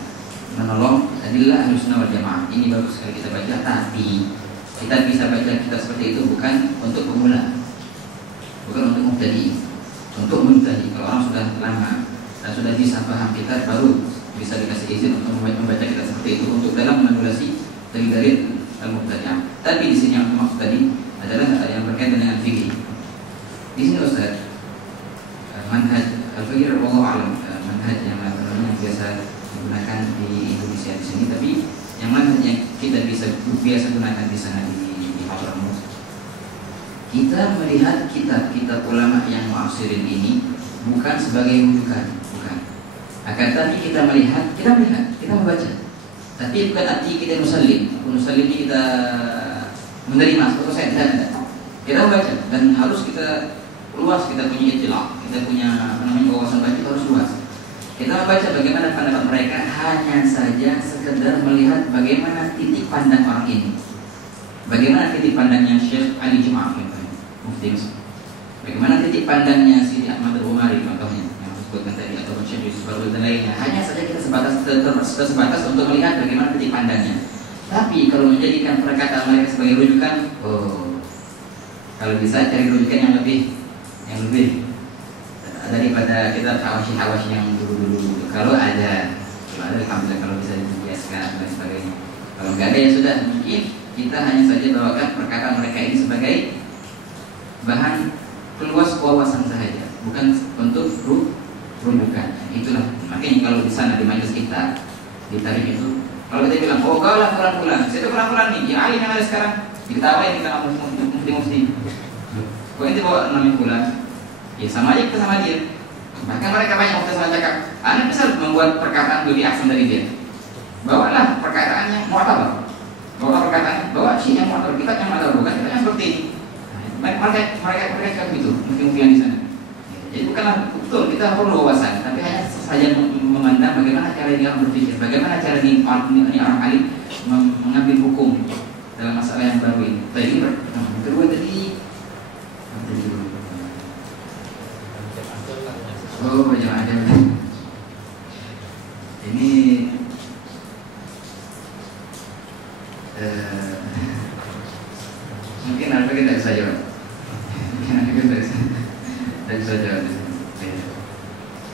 menolong adillah Ahlus Sunnah wal Jamaah. Ini bagus sekali kita baca, tapi kita bisa baca kitab seperti itu bukan untuk pemula, bukan untuk mubtadi, untuk mubtadi. Kalau orang sudah lama dan sudah bisa paham kitab, baru bisa dikasih izin untuk membaca kitab seperti itu untuk dalam menanggulangi dari al-mubtadi'ah. Tapi di sini yang maksud tadi adalah yang berkaitan dengan fikih. Di sini Ustaz, manhaj al-fikih wallahu a'lam, manhaj yang biasa digunakan di Indonesia di sini, tapi yang manhaj yang kita biasa gunakan di sana di Hadramaut. Kita melihat kitab-kitab ulama yang mu'asirin ini bukan sebagai rujukan, bukan. Akan tapi kita membaca. Tapi bukan arti kita musallim ini kita menerima seperti saya tidak ada. Kita membaca dan harus kita luas, kita punya ijla', kita punya wawasan baca harus luas. Kita membaca bagaimana pendapat mereka, hanya saja sekedar melihat bagaimana titik pandang orang ini. Bagaimana titik pandangnya Syekh Ali Jum'ah Mufti Mesir. Bagaimana titik pandangnya Sidi Ahmad Al-Umari contohnya yang disebutkan tadi, ataupun Syekh Yusuf Qaradawi dan lainnya. Hanya saja kita sebatas untuk melihat bagaimana titik pandangnya. Tapi kalau menjadikan perkataan mereka sebagai rujukan, kalau bisa cari rujukan yang lebih daripada kita hawashi yang dulu. Kalau ada alhamdulillah, kalau bisa dibiaskan dan sebagainya. Kalau nggak ada ya sudah, mungkin kita hanya saja bawakan perkataan mereka ini sebagai bahan peluas wawasan saja, bukan untuk rujukan. Itulah makanya kalau di sana di majelis kita ditarik itu, kalau kita bilang oh kau lah fulan, saya itu fulan nih, ya alim yang ada sekarang, diketawain kita mufti. Kok ini bawa namanya fulan? Ya sama aja kita sama dia. Bahkan mereka banyak waktu sama cakap, Anda bisa membuat perkataan lebih asam dari dia. Bawalah perkataan yang mu'tabar. Bawa perkataan, bawa sih yang mu'tabar, kita yang mu'tabar, bukan kita yang seperti ini. Mereka cakap begitu, mungkin yang di sana. Jadi bukanlah betul, kita perlu wawasan, tapi hanya saja memandang bagaimana cara dia berpikir, bagaimana cara ini orang alim mengambil hukum dalam masalah yang baru ini. Tadi kedua tadi oh jangan ada ini mungkin ada kita bisa jawab, mungkin ada kita bisa jawab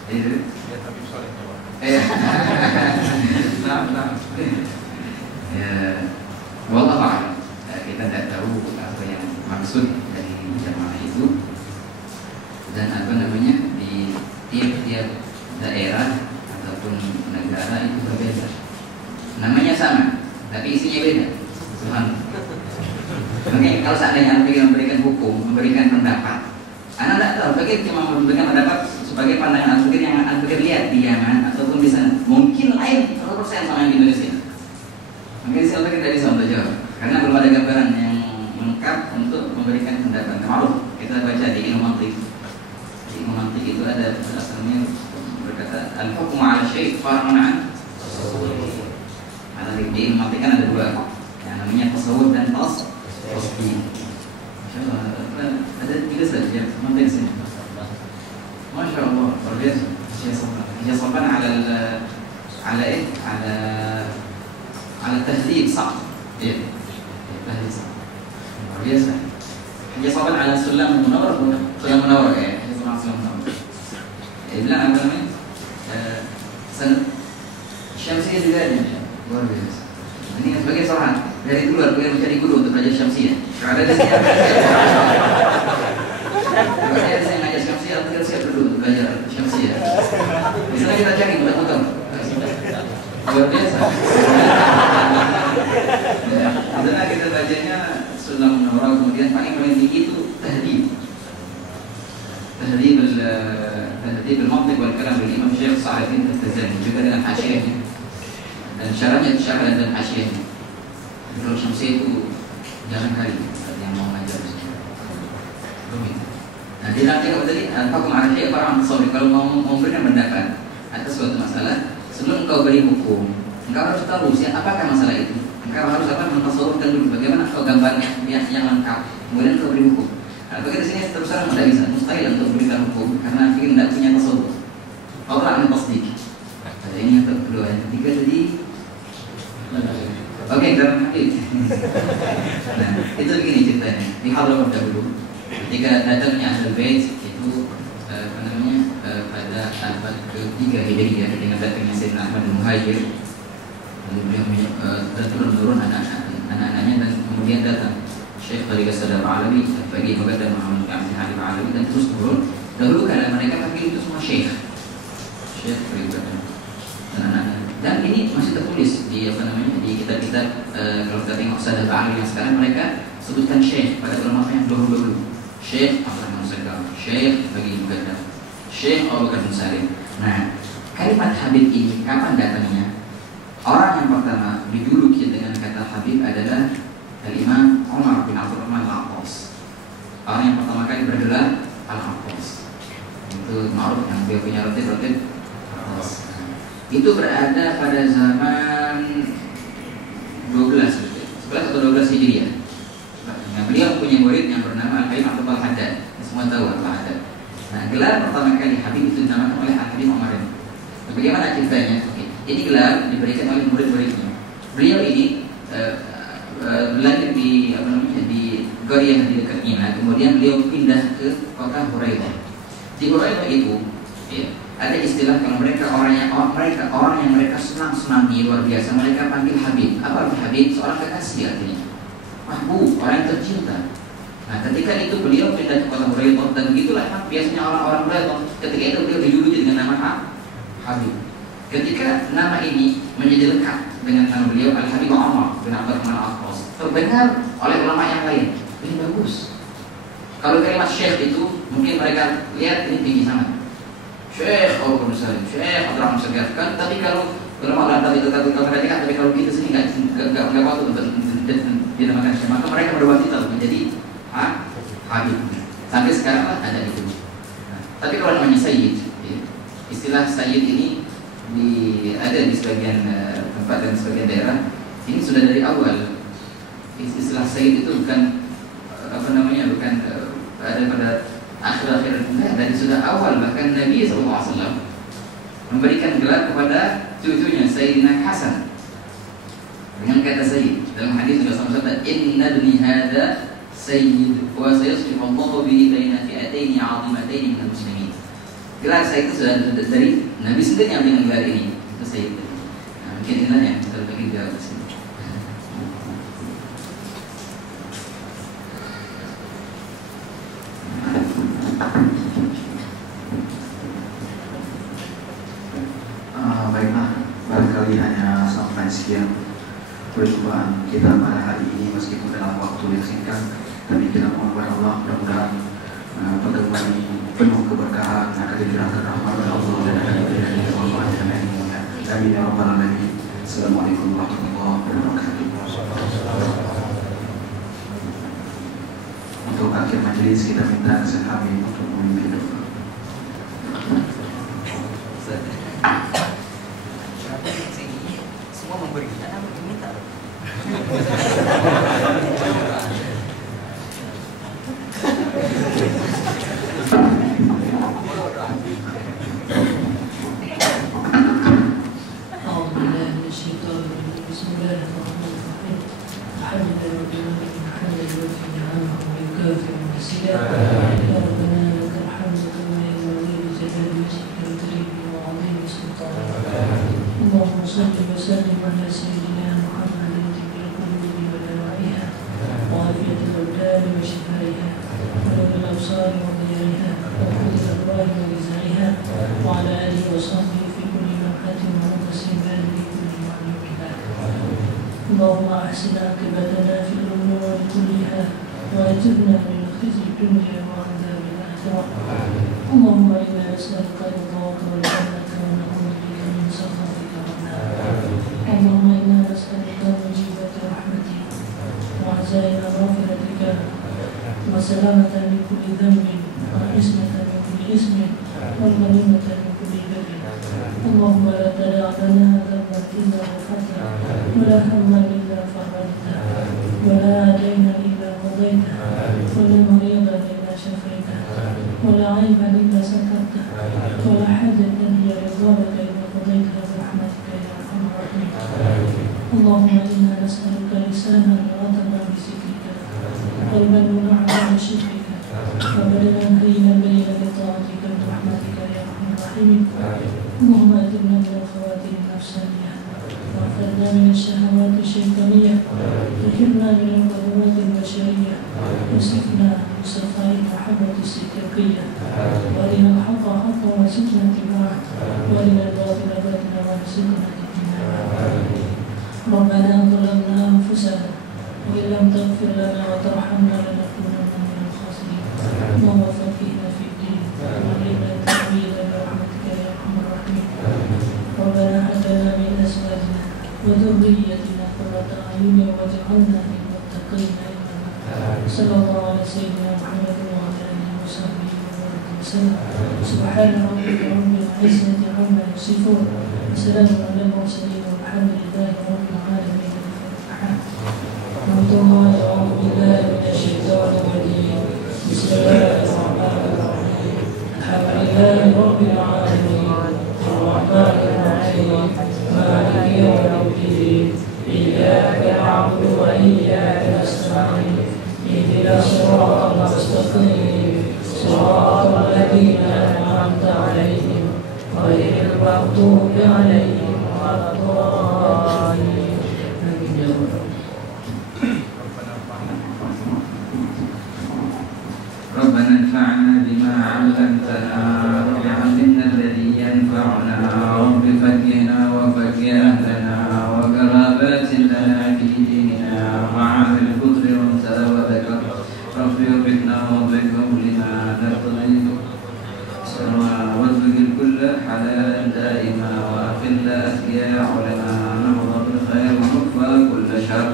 itu Ya tapi soalnya jawab. nah ya wallahu a'lam, kita tidak tahu apa yang maksud dari jamaah itu dan apa namanya di tiap-tiap daerah ataupun negara itu berbeda. Namanya sama, tapi isinya beda. Subhanallah. Makanya kalau seandainya Anda ingin memberikan hukum, memberikan pendapat, Anda tidak tahu, bagaimana cuma memberikan pendapat sebagai pandangan Anda pikir yang Anda pikir lihat di Yaman ataupun di sana. Mungkin lain 100% sama yang di Indonesia. Mungkin saya pikir dari sana jawab, karena belum ada gambaran yang lengkap untuk memberikan pendapat. Maaf, kita baca di ilmu mantik. Ilmu mantik itu ada asalnya berkata al-hukmu 'ala syai' far'un 'an tasawwur. Ada di ilmu mantik kan ada dua, yang namanya tasawwur dan tasbih. Insyaallah ada tiga saja mantik sini. Masya Allah, luar biasa. Dia sopan ala tahdid sah. Ya. Tahdid sah. Luar biasa. Dia sopan ala sulam munawwar, sulam munawwar ya. Bilang apa namanya? Syamsiyah juga ada, luar biasa. Ini sebagai seorang dari dulu aku yang mencari guru untuk belajar Syamsiyah. Kalau ada di sini, kalau ada saya ngajar Syamsiyah, aku siap dulu untuk belajar Syamsiyah. Di sana kita cari muter-muter. Luar biasa. Di sana kita belajarnya sunnah munawwarah, kemudian paling tinggi itu tahdid. Tahdid al-mantiq wal kalam dari Imam Syekh Sa'id Al-Tazani juga dengan hasyiahnya dan syarahnya syarah dan hasyiahnya. Kalau Syamsiyah itu jangan kali yang mau ngajar rumit. Nah dia nanti apa tadi al-hukm 'ala syai' far'un 'an tasawwur. Kalau mau memberikan pendapat atas suatu masalah, sebelum engkau beri hukum, engkau harus tahu apakah masalah itu. Engkau harus mentasawurkan dulu bagaimana engkau gambarnya yang lengkap, kemudian engkau beri hukum. Bagi di sini terus terang tidak bisa, mustahil untuk memberikan hukum karena kita tidak punya tasawuf. Allah akan tasdik. Ada ini yang kedua, yang ketiga tadi. Oke, dalam hadis. Nah, itu begini ceritanya. Di Hadramawt dahulu, ketika datangnya Ahlul Bait itu apa namanya pada abad ke-3 Hijriah dengan datangnya Sayyidina Ahmad Al-Muhajir, lalu beliau turun-turun anak-anaknya dan kemudian datang Syekh Tariqah Sadar Alawi, bagi Muqaddam Muhammad Abdul Halim Alawi dan terus turun. Dahulu karena mereka panggil itu semua Syekh Tariqah dan anak-anak. Dan ini masih tertulis di apa namanya di kitab-kitab kalau kita tengok Sadar Alawi yang sekarang mereka sebutkan Syekh pada ulama yang dahulu. Syekh Abdul Sadar, Syekh bagi Muqaddam, Syekh Abu Bakar Musalim. Nah, kalimat Habib ini kapan datangnya? Orang yang pertama dijuluki dengan kata Habib adalah Al-Imam Umar bin Abdurrahman Al-Aqqas. Orang yang pertama kali bergelar Al-Aqqas. Itu ma'ruf yang dia punya rotib Al-Aqqas. Itu berada pada zaman 11 atau 12 Hijriah. Nah, beliau punya murid yang bernama Al-Habib Abdul Haddad. Semua tahu Al-Haddad. Nah, gelar pertama kali Habib itu dinamakan oleh Al-Habib Umar. Bagaimana ceritanya? Ini gelar diberikan oleh murid-muridnya. Beliau ini belajar di apa namanya di Qaryah di dekat Mina, kemudian beliau pindah ke kota Hurairah. Di Hurairah itu, ya, ada istilah kalau mereka orang yang mereka senang-senangi luar biasa, mereka panggil Habib. Apa arti Habib? Seorang kekasih artinya. mahbub, orang yang tercinta. Nah, ketika itu beliau pindah ke kota Hurairah, dan begitulah biasanya orang-orang Hurairah. Ketika itu beliau dijuluki dengan nama Habib. Ketika nama ini menjadi lekat dengan nama beliau, Al-Habib Umar bin Abdurrahman Al-Akhwas, terdengar oleh ulama yang lain, ini bagus. Kalau kalimat Syekh itu mungkin mereka lihat ini tinggi sangat. Syekh Abu Musalim, Syekh Abdurrahman Segar kan, tapi kalau ulama tadi itu kalau mereka kan, tapi kalau kita sini nggak waktu untuk dinamakan Syekh, maka mereka berubah titel menjadi Habib. Sampai sekarang lah ada itu. Tapi kalau namanya Sayyid, istilah Sayyid ini ada di sebagian tempat dan sebagian daerah. Ini sudah dari awal. Istilah Sayyid itu bukan bukan ada pada akhir-akhir, dari sudah awal. Bahkan Nabi SAW memberikan gelar kepada cucunya Sayyidina Hasan dengan kata Sayyid. Dalam hadis juga sama-sama, inna ibni hadza sayyid wa sayuslihu Allahu bihi baina fi'ataini 'azimataini minal muslimin. Gelar Sayyid itu sudah dari Nabi sendiri yang dengan gelar ini. Itu Sayyid. Nah, mungkin inilah yang kita bagi jawab di sini. Baiklah, barangkali hanya sampai sekian perjumpaan kita pada hari ini, meskipun dalam waktu yang singkat, tapi kita mohon kepada Allah mudah-mudahan pertemuan ini penuh keberkahan, akan dicurahkan rahmat oleh Allah dan akan diberikan manfaat dan ilmunya. Amin ya rabbal alamin. Assalamualaikum warahmatullahi wabarakatuh. Untuk akhir majelis kita minta Ustaz Habib untuk memimpin doa. Semua memberi, karena minta. اللهم صل وسلم على سيدنا محمد طب القلوب ودوائها وعافية الأبدان وشفائها ونور الأبصار وضيائها وقوت الأرواح وغذائها وعلى آله وصحبه في كل لمحة ونفس بال كل معلوم لك. اللهم أحسن عاقبتنا في الأمور كلها وأجرنا من خزي الدنيا وعذاب الآخرة. اللهم إنا نسألك رضاك والجنة ونعوذ بك من سخطك والنار. اللهم إنا نسألك موجبات رحمتك وعزائم مغفرتك وسلامة من كل ذنب وعصمة من كل إثم والغنيمة من كل بر. اللهم لا تدع لنا ذنبا إلا غفرته ولا هما إلا فرجته ولا دينا إلا قضيته ولا مريضا إلا شفيته ولا عيبا إلا سترته ولا حاجة هي رضاك إلا قضيتها برحمتك يا أرحم الراحمين. اللهم إنا نسألك لسانا رطبا بذكرك قلبا منعما بشكرك وبدنا هينا بين بطاعتك برحمتك يا أرحم الراحمين. اللهم أجرنا من الخواتم النفسانية واغفرنا من الشهوات الشيطانية وكلنا من القدرات البشرية وصفنا بصفاء المحبة الصديقية وارنا الحق حقا وارزقنا اتباعه وارنا الباطل باطلا وارزقنا اجتنابه. ربنا ظلمنا أنفسنا وإن لم تغفر لنا وترحمنا لنكونن من الخاسرين. اللهم فقهنا في الدين وعلمنا التأويل برحمتك يا أرحم الراحمين. ربنا هب لنا من أزواجنا وذريتنا قرة أعين واجعلنا للمتقين إماما. صلى الله على سيدنا محمد وعلى آله وصحبه وسلم. سبحان ربك رب العزة عما يصفون وسلام على المرسلين والحمد لله رب العالمين. أعوذ بالله من الشيطان الرجيم. بسم الله الرحمن الرحيم. الحمد لله رب العالمين الرحمن الرحيم مالك يوم الدين. إياك نعبد وإياك نستعين. اهدنا الصراط المستقيم صراط الذين أنعمت عليهم غير المغضوب عليهم ولا الضالين. آمين يا رب. وعامل الكتر وانسى وذكر ربي وبكنا وبكم لما نرتضي وارزق الكل حلالا دائما وأقل أثقياء علماء نهض بالخير وكفى كل شر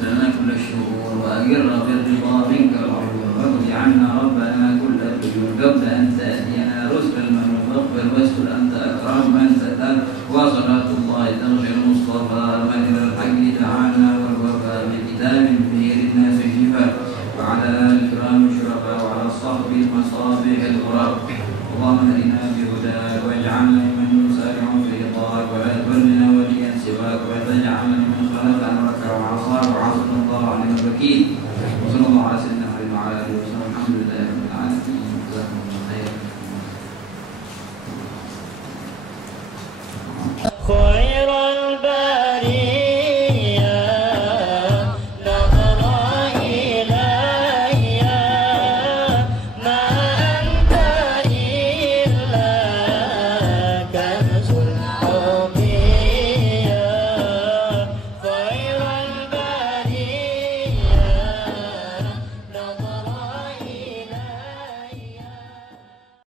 سلنا كل الشرور وأقر بالرضا منك العيون واقض عنا ربنا كل الديون قبل أن تأتينا رزق المنون واغفر واستر أنت أكرم من ستر وصلاة الله تغفر المصطفى من الحق تعالى والوفاء بكتاب فيه للناس شفاء وعلى آل الكرام الشرفاء وعلى الصحب المصابيح الغراب اللهم اهدنا بهداك واجعلنا ممن يسارع في رضاك ولا تولنا وليا سواك ولا تجعلنا ممن خلف امرك وعصاك وعصى الله علينا الوكيل وصلى الله على سيدنا